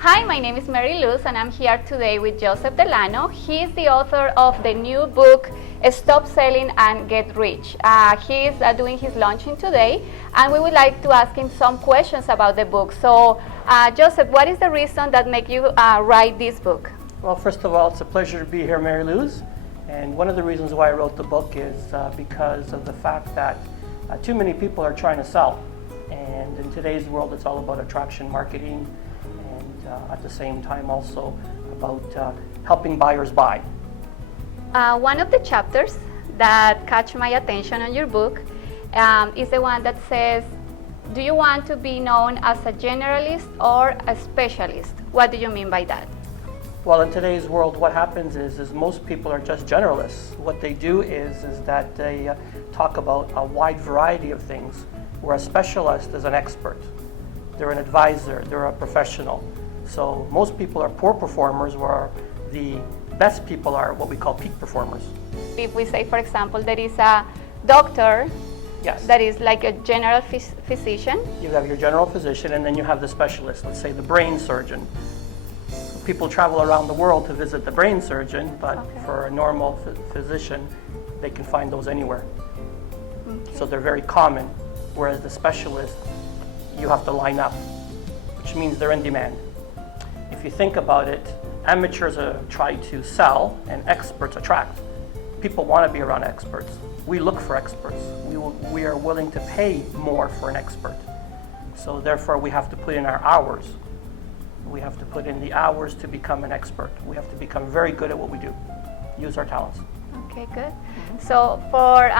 Hi, my name is Mary Luz and I'm here today with Joseph Dell'Anno. He is the author of the new book, Stop Selling and Get Rich. He is doing his launching today and we would like to ask him some questions about the book. So, Joseph, what is the reason that made you write this book? Well, first of all, it's a pleasure to be here, Mary Luz. And one of the reasons why I wrote the book is because of the fact that too many people are trying to sell. And in today's world, it's all about attraction marketing and at the same time also about helping buyers buy. One of the chapters that catch my attention on your book is the one that says, do you want to be known as a generalist or a specialist? What do you mean by that? Well, in today's world, what happens is most people are just generalists. What they do is that they talk about a wide variety of things, where a specialist is an expert. They're an advisor, they're a professional. So most people are poor performers, where the best people are what we call peak performers. If we say, for example, there is a doctor, yes, that is like a general physician. You have your general physician and then you have the specialist, let's say the brain surgeon. People travel around the world to visit the brain surgeon, but for a normal physician, they can find those anywhere. Okay. So they're very common, whereas the specialist, you have to line up, which means they're in demand. If you think about it, amateurs try to sell and experts attract. People want to be around experts. We look for experts. We are willing to pay more for an expert. So therefore we have to put in our hours. We have to put in the hours to become an expert. We have to become very good at what we do, use our talents. Okay, good. So for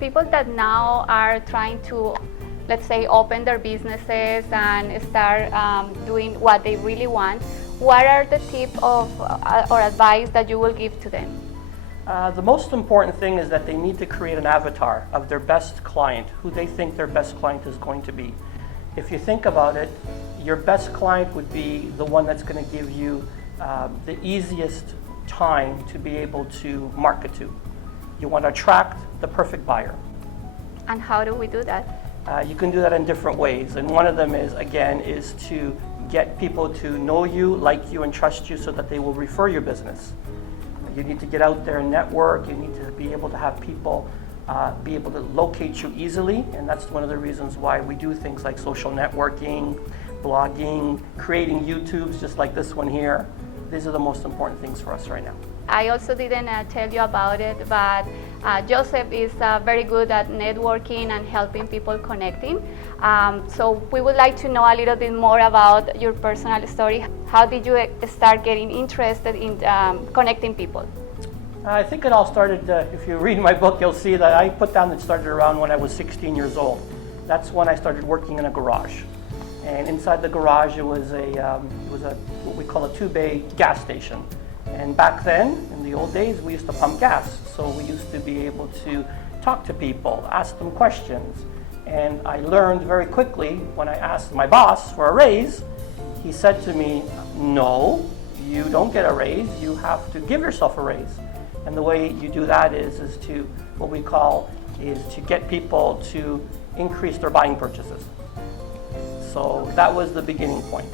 people that now are trying to, let's say, open their businesses and start doing what they really want, what are the tips or advice that you will give to them? The most important thing is that they need to create an avatar of their best client, who they think their best client is going to be. If you think about it, your best client would be the one that's going to give you the easiest time to be able to market to. You want to attract the perfect buyer. And how do we do that? You can do that in different ways, and one of them is, again, is to get people to know you, like you, and trust you so that they will refer your business. You need to get out there and network. You need to be able to have people be able to locate you easily, and that's one of the reasons why we do things like social networking, blogging, creating YouTubes just like this one here. These are the most important things for us right now. I also didn't tell you about it, but Joseph is very good at networking and helping people connecting. So we would like to know a little bit more about your personal story. How did you start getting interested in connecting people? I think it all started, if you read my book, you'll see that I put down it started around when I was 16 years old. That's when I started working in a garage. And inside the garage, it was what we call a two-bay gas station. And back then, in the old days, we used to pump gas. So we used to be able to talk to people, ask them questions. And I learned very quickly when I asked my boss for a raise, he said to me, no, you don't get a raise, you have to give yourself a raise. And the way you do that is to what we call is to get people to increase their buying purchases. So that was the beginning point,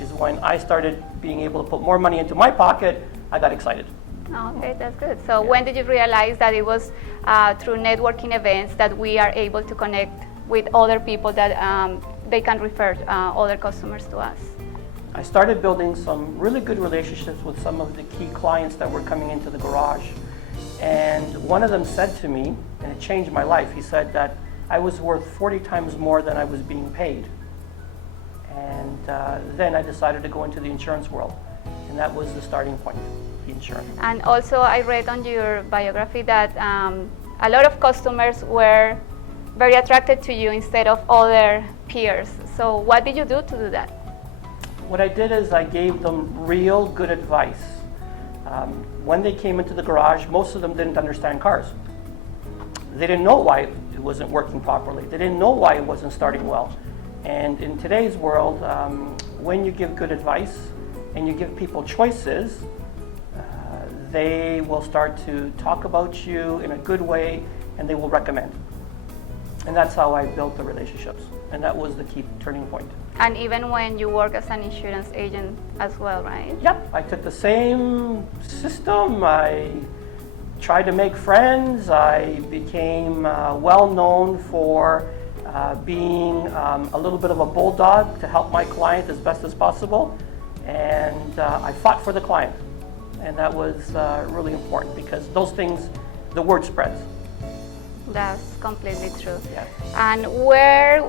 is when I started being able to put more money into my pocket, I got excited. Okay, that's good. So when did you realize that it was through networking events that we are able to connect with other people that they can refer other customers to us? I started building some really good relationships with some of the key clients that were coming into the garage. And one of them said to me, and it changed my life, he said that I was worth 40 times more than I was being paid. And then I decided to go into the insurance world. And that was the starting point, the insurance. And also I read on your biography that a lot of customers were very attracted to you instead of other peers. So what did you do to do that? What I did is I gave them real good advice. When they came into the garage, most of them didn't understand cars. They didn't know why it wasn't working properly. They didn't know why it wasn't starting well. And in today's world, when you give good advice and you give people choices, they will start to talk about you in a good way and they will recommend. And that's how I built the relationships. And that was the key turning point. And even when you work as an insurance agent as well, right? Yep, I took the same system. I tried to make friends. I became well known for being a little bit of a bulldog to help my client as best as possible. And I fought for the client. And that was really important because those things, the word spreads. That's completely true. Yeah. And where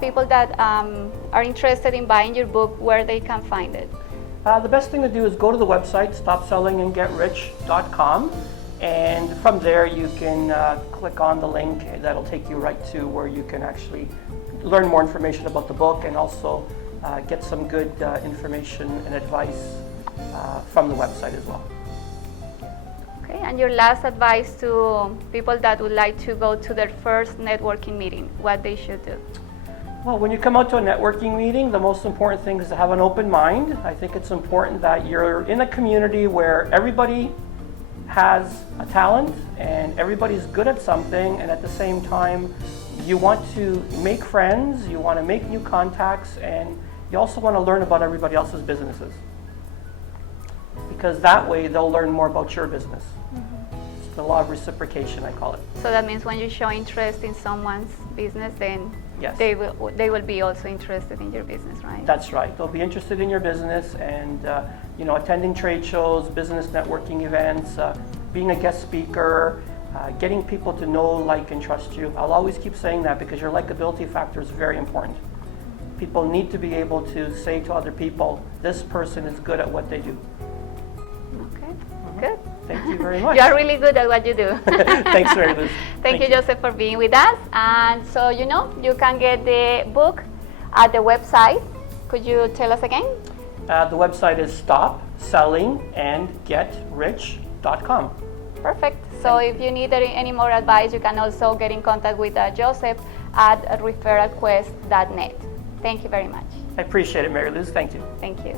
people that are interested in buying your book, where they can find it? The best thing to do is go to the website, stopsellingandgetrich.com, and from there you can click on the link that'll take you right to where you can actually learn more information about the book and also get some good information and advice from the website as well. Okay, and your last advice to people that would like to go to their first networking meeting, what they should do? Well, when you come out to a networking meeting, the most important thing is to have an open mind. I think it's important that you're in a community where everybody has a talent and everybody's good at something, and at the same time, you want to make friends, you want to make new contacts, and you also want to learn about everybody else's businesses. Because that way they'll learn more about your business. It's the law of reciprocation, I call it. So that means when you show interest in someone's business, then Yes. they will be also interested in your business, right? That's right. They'll be interested in your business and attending trade shows, business networking events, being a guest speaker, getting people to know, like, and trust you. I'll always keep saying that because your likability factor is very important. People need to be able to say to other people, this person is good at what they do. Okay, good. Thank you very much. You are really good at what you do. Thanks, Mary Liz. Thank you, Joseph, for being with us. And so, you can get the book at the website. Could you tell us again? The website is stopsellingandgetrich.com. Perfect. So if you need any more advice, you can also get in contact with Joseph at referralquest.net. Thank you very much. I appreciate it, Mary Liz. Thank you. Thank you.